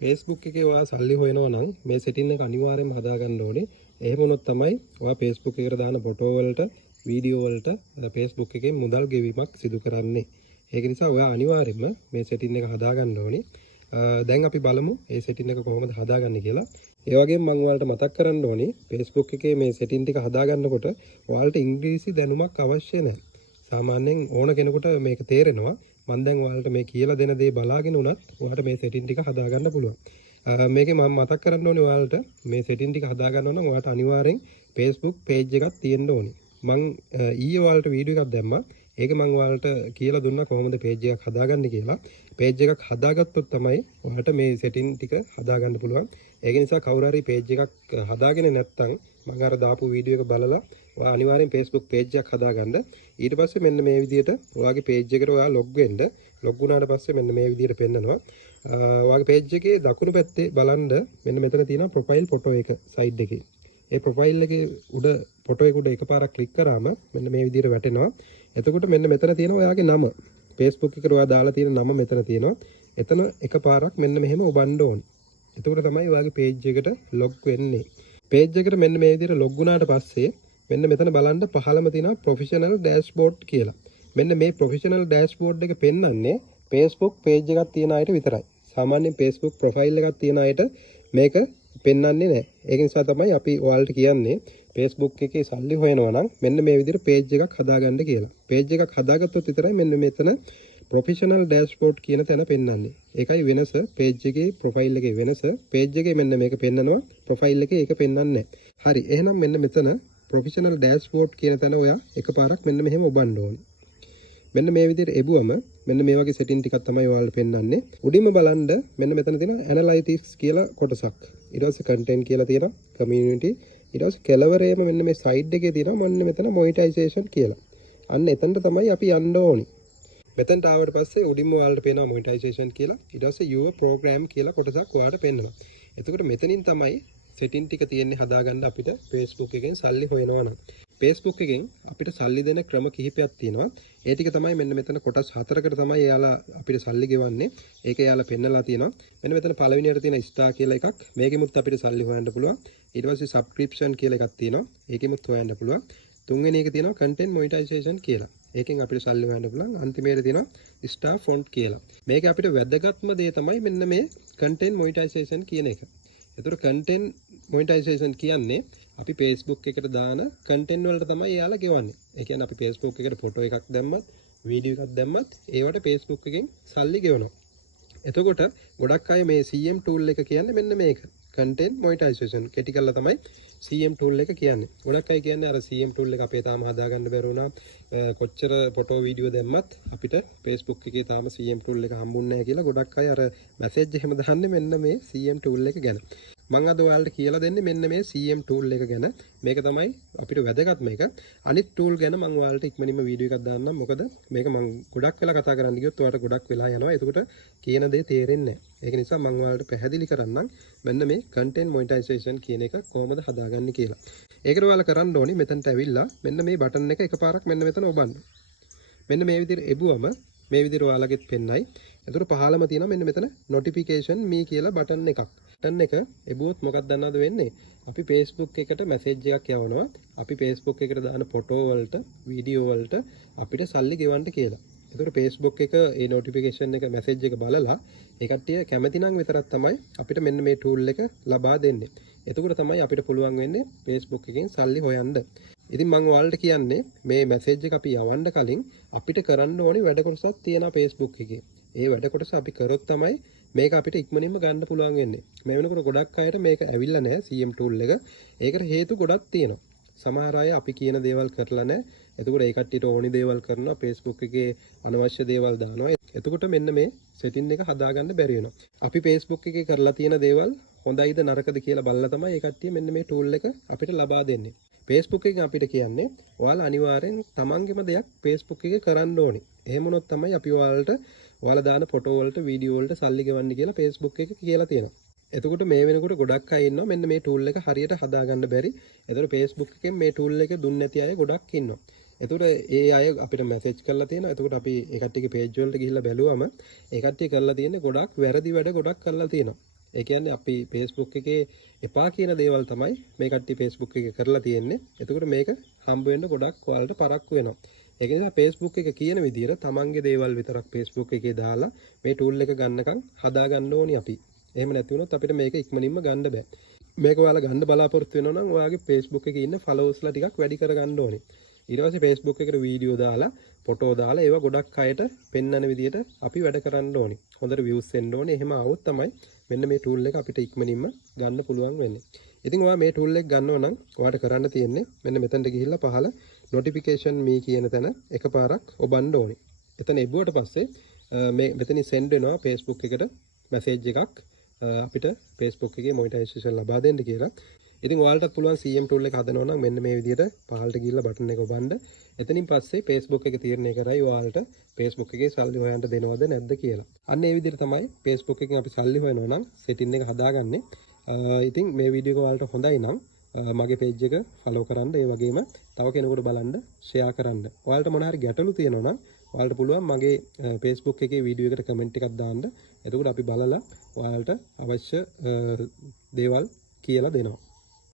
Facebook එකේ ඔයා සල්ලි හොයනවා නම් මේ setting එක අනිවාර්යයෙන්ම හදා ගන්න ඕනේ. එහෙම වුණොත් තමයි ඔයා Facebook එකට දාන ෆොටෝ වලට, වීඩියෝ වලට Facebook එකෙන් මුදල් ගෙවීමක් සිදු කරන්නේ. ඒක නිසා ඔයා අනිවාර්යයෙන්ම මේ setting එක හදා ගන්න ඕනේ. දැන් අපි බලමු මේ setting එක කොහොමද හදාගන්නේ කියලා. ඒ වගේම මම ඔයාලට මතක් කරන්න ඕනේ Facebook එකේ මේ setting ටික හදා ගන්නකොට ඔයාලට ඉංග්‍රීසි දැනුමක් අවශ්‍ය නැහැ. සාමාන්‍යයෙන් ඕන කෙනෙකුට මේක තේරෙනවා. මම දැන් ඔයාලට මේ කියලා දෙන දේ බලාගෙන උනත් ඔයාලට මේ setting ටික හදා ගන්න පුළුවන්. මේකේ මම මතක් කරන්න ඕනේ ඔයාලට මේ setting ටික හදා ගන්න ඕන නම් ඔයාලට අනිවාර්යෙන් Facebook page එකක් තියෙන්න ඕනේ. මම ඊයේ ඔයාලට වීඩියෝ එකක් දැම්මා. ඒක මම ඔයාලට කියලා දුන්නා කොහොමද page එකක් හදාගන්නේ කියලා. page එකක් හදාගත්තොත් තමයි ඔයාලට මේ setting ටික හදාගන්න පුළුවන්. ඒක නිසා කවුරු හරි page එකක් හදාගෙන නැත්නම් මම අර දාපු වීඩියෝ එක බලලා ඔයා අනිවාර්යෙන් Facebook page එකක් හදාගන්න. ඊට පස්සේ මෙන්න මේ විදිහට ඔයාගේ page එකට ඔයා log වෙන්න. log වුණාට පස්සේ මෙන්න මේ විදිහට පෙන්නනවා. ඔයාගේ page එකේ දකුණු පැත්තේ බලන්න මෙන්න මෙතන තියෙනවා profile photo එක side එකේ. ඒ profile එකේ උඩ photo එක උඩ එකපාරක් click කරාම මෙන්න මේ විදිහට වැටෙනවා. එතකොට මෙන්න මෙතන තියෙනවා ඔයාගේ නම. Facebook එකට ඔයා දාලා තියෙන නම මෙතන තියෙනවා. එතන එකපාරක් මෙන්න මෙහෙම ඔබන්න ඕනේ. එතකොට තමයි ඔයාගේ page එකට log වෙන්නේ. page එකට මෙන්න මේ විදිහට log වුණාට පස්සේ මෙන්න මෙතන බලන්න පහළම තියෙනවා professional dashboard කියලා. මෙන්න මේ professional dashboard එක පෙන්වන්නේ Facebook page එකක් තියෙන අයට විතරයි. සාමාන්‍යයෙන් Facebook profile එකක් තියෙන අයට මේක පෙන්වන්නේ නැහැ. ඒක නිසා තමයි අපි ඔයාලට කියන්නේ Facebook එකේ සල්ලි හොයනවා නම් මෙන්න මේ විදිහට page එකක් හදාගන්න කියලා. page එකක් හදාගත්තොත් විතරයි මෙන්න මෙතන professional dashboard කියන තැන පෙන්වන්නේ. ඒකයි වෙනස page එකේ profile එකේ වෙනස. page එකේ මෙන්න මේක පෙන්නනවා profile එකේ ඒක පෙන්වන්නේ නැහැ. හරි. එහෙනම් මෙන්න මෙතන professional dashboard කියන තැන ඔයා එකපාරක් මෙන්න මෙහෙම ඔබන්න ඕනේ. මෙන්න මේ විදිහට එබුවම මෙන්න මේ වගේ setting ටිකක් තමයි ඔයාලට පෙන්වන්නේ. උඩින්ම බලන්න මෙන්න මෙතන තියෙන analytics කියලා කොටසක්. ඊට පස්සේ content කියලා තියෙනවා, community. ඊට පස්සේ කෙලවරේම මෙන්න මේ side එකේ තියෙනවා මෙන්න මෙතන monetization කියලා. අන්න එතනට තමයි අපි යන්න ඕනේ. මෙතනට ආවට පස්සේ උඩින්ම ඔයාලට පේනවා monetization කියලා. ඊට පස්සේ your program කියලා කොටසක් ඔයාලට පෙන්වනවා. එතකොට මෙතනින් තමයි setting ටික තියෙන්නේ හදාගන්න අපිට Facebook එකෙන් සල්ලි හොයනවා නම්. Facebook එකෙන් අපිට සල්ලි දෙන ක්‍රම කිහිපයක් තියෙනවා. ඒ ටික තමයි මෙන්න මෙතන කොටස් 4කට තමයි එයාලා අපිට සල්ලි ගෙවන්නේ. ඒක එයාලා පෙන්නලා තියෙනවා. මෙන්න මෙතන පළවෙනියට තියෙන star කියලා එකක්. මේකෙමුත් අපිට සල්ලි හොයන්න පුළුවන්. ඊට පස්සේ subscription කියලා එකක් තියෙනවා. ඒකෙමුත් හොයන්න පුළුවන්. තුන්වෙනි එක තියෙනවා content monetization කියලා. ඒකෙන් අපිට සල්ලි හොයන්න පුළුවන්. අන්තිමේට තියෙනවා star font කියලා. මේක අපිට වැදගත්ම දේ තමයි මෙන්න මේ content monetization කියන එක. ඒතර content monetization කියන්නේ අපි Facebook එකට දාන content වලට තමයි එයාලා ගෙවන්නේ. ඒ කියන්නේ අපි Facebook එකට ෆොටෝ එකක් දැම්මත්, වීඩියෝ එකක් දැම්මත් ඒවට Facebook එකෙන් සල්ලි ගෙවනවා. එතකොට ගොඩක් අය මේ CM tool එක කියන්නේ මෙන්න මේක. content monetization කෙටි කරලා තමයි CM tool එක කියන්නේ. ගොඩක් අය කියන්නේ අර CM tool එක අපේ තාම හදාගන්න බැරි වුණා. කොච්චර ෆොටෝ වීඩියෝ දැම්මත් අපිට Facebook එකේ තාම CM tool එක හම්බුන්නේ නැහැ කියලා ගොඩක් අය අර මැසේජ් එහෙම දාන්නේ මෙන්න මේ CM tool එක ගැන. මම අද ඔයාලට කියලා දෙන්නේ මෙන්න මේ CM tool එක ගැන. මේක තමයි අපිට වැදගත් මේක. අනිත් tool ගැන මම ඔයාලට ඉක්මනින්ම වීඩියෝ එකක් දාන්නම්. මොකද මේක මම ගොඩක් වෙලා කතා කරන්න ගියොත් ඔයාලට ගොඩක් වෙලා යනවා. එතකොට කියන දේ තේරෙන්නේ නැහැ. ඒක නිසා මම ඔයාලට පැහැදිලි කරන්නම් මෙන්න මේ content monetization කියන එක කොහොමද හදාගන්නේ කියලා. ඒකට ඔයාලා කරන්න ඕනේ මෙතනට ඇවිල්ලා මෙන්න මේ බටන් එක එකපාරක් මෙන්න මෙතන ඔබන්න. මෙන්න මේ විදිහට එබුවම මේ විදිහට ඔයාලගෙත් පෙන්නයි. එතකොට පහළම තියෙනවා මෙන්න මෙතන notification me කියලා බටන් එකක්. බටන් එක එබුවොත් මොකක්ද දන්නවද වෙන්නේ? අපි Facebook එකට මැසේජ් එකක් යවනවා. අපි Facebook එකට දාන ෆොටෝ වලට, වීඩියෝ වලට අපිට සල්ලි ගෙවන්න කියලා. එතකොට Facebook එක ඒ notification එක මැසේජ් එක බලලා ඒ කට්ටිය කැමති නම් විතරක් තමයි අපිට මෙන්න මේ tool එක ලබා දෙන්නේ. එතකොට තමයි අපිට පුළුවන් වෙන්නේ Facebook එකෙන් සල්ලි හොයන්න. ඉතින් මම ඔයාලට කියන්නේ මේ මැසේජ් එක අපි යවන්න කලින් අපිට කරන්න ඕනේ වැඩ කොටසක් තියෙනවා Facebook එකේ. ඒ වැඩ කොටස අපි කරොත් තමයි මේක අපිට ඉක්මනින්ම ගන්න පුළුවන් වෙන්නේ. මේ වෙනකොට ගොඩක් අයට මේක ඇවිල්ලා නැහැ CM tool එක. ඒකට හේතු ගොඩක් තියෙනවා. සමහර අය අපි කියන දේවල් කරලා නැහැ. එතකොට ඒ කට්ටියට ඕනි දේවල් කරනවා Facebook එකේ අනවශ්‍ය දේවල් දානවා. එතකොට මෙන්න මේ setting එක හදාගන්න බැරි වෙනවා. අපි Facebook එකේ කරලා තියෙන දේවල් හොඳයිද නරකද කියලා බලලා තමයි ඒ කට්ටිය මෙන්න මේ tool එක අපිට ලබා දෙන්නේ. Facebook එකෙන් අපිට කියන්නේ ඔයාලා අනිවාර්යෙන් තමන්ගේම දෙයක් Facebook එකේ කරන්න ඕනේ. එහෙම වුණොත් තමයි අපි ඔයාලා දාන ෆොටෝ වලට වීඩියෝ වලට සල්ලි ගෙවන්න කියලා Facebook එකේ කියලා තියෙනවා. එතකොට මේ වෙනකොට ගොඩක් අය ඉන්නවා මෙන්න මේ tool එක හරියට හදාගන්න බැරි. එතකොට Facebook එකෙන් මේ tool එක දුන්නේ නැති අය ගොඩක් ඉන්නවා. එතකොට ඒ අය අපිට මැසේජ් කරලා තියෙනවා. එතකොට අපි ඒ කට්ටියගේ page වලට ගිහිල්ලා බැලුවම ඒ කට්ටිය කරලා තියෙන්නේ ගොඩක් වැරදි වැඩ ගොඩක් කරලා තියෙනවා. ඒ කියන්නේ අපි Facebook එකේ එපා කියන දේවල් තමයි මේ කට්ටිය Facebook එකේ කරලා තියෙන්නේ. එතකොට මේක හම්බ වෙන්න ගොඩක් ඔයාලට පරක්කු වෙනවා. ඒක නිසා Facebook එක කියන විදිහට තමන්ගේ දේවල් විතරක් Facebook එකේ දාලා මේ tool එක ගන්නකම් හදා ගන්න ඕනි අපි. එහෙම නැති වුණොත් අපිට මේක ඉක්මනින්ම ගන්න බෑ. මේක ඔයාලා ගන්න බලාපොරොත්තු වෙනවා නම් ඔයාගේ Facebook එකේ ඉන්න followers-ලා ටිකක් වැඩි කරගන්න ඕනේ. ඊට පස්සේ Facebook එකට වීඩියෝ දාලා ෆොටෝ දාලා ඒවා ගොඩක් අයට පෙන්වන විදිහට අපි වැඩ කරන්න ඕනේ. හොඳට views එන්න ඕනේ. එහෙම આવොත් තමයි මෙන්න මේ tool එක අපිට ඉක්මනින්ම ගන්න පුළුවන් වෙන්නේ. ඉතින් ඔයා මේ tool එක ගන්නව නම් ඔයාට කරන්න තියෙන්නේ මෙන්න මෙතනට ගිහිල්ලා පහළ notification me කියන තැන එකපාරක් ඔබන්න ඕනේ. එතන එබුවට පස්සේ මේ මෙතනින් send වෙනවා Facebook එකට message එකක් අපිට Facebook එකේ monetization ලබා දෙන්න කියලා. ඉතින් ඔයාලටත් පුළුවන් CM tool එක හදනවා නම් මෙන්න මේ විදිහට පහළට ගිහිල්ලා බටන් එක ඔබන්න. එතනින් පස්සේ Facebook එක තීරණය කරයි ඔයාලට Facebook එකේ සල්ලි හොයන්න දෙනවද නැද්ද කියලා. අන්න ඒ විදිහට තමයි Facebook එකෙන් අපි සල්ලි හොයනවා නම් setting එක හදාගන්නේ. ඉතින් මේ වීඩියෝ එක ඔයාලට හොඳයි නම් මගේ page එක follow කරන්න. ඒ වගේම තව කෙනෙකුට බලන්න share කරන්න. ඔයාලට මොන හරි ගැටලු තියෙනවා නම් ඔයාලට පුළුවන් මගේ Facebook එකේ වීඩියෝ එකට comment එකක් දාන්න. එතකොට අපි බලලා ඔයාලට අවශ්‍ය දේවල් කියලා දෙනවා.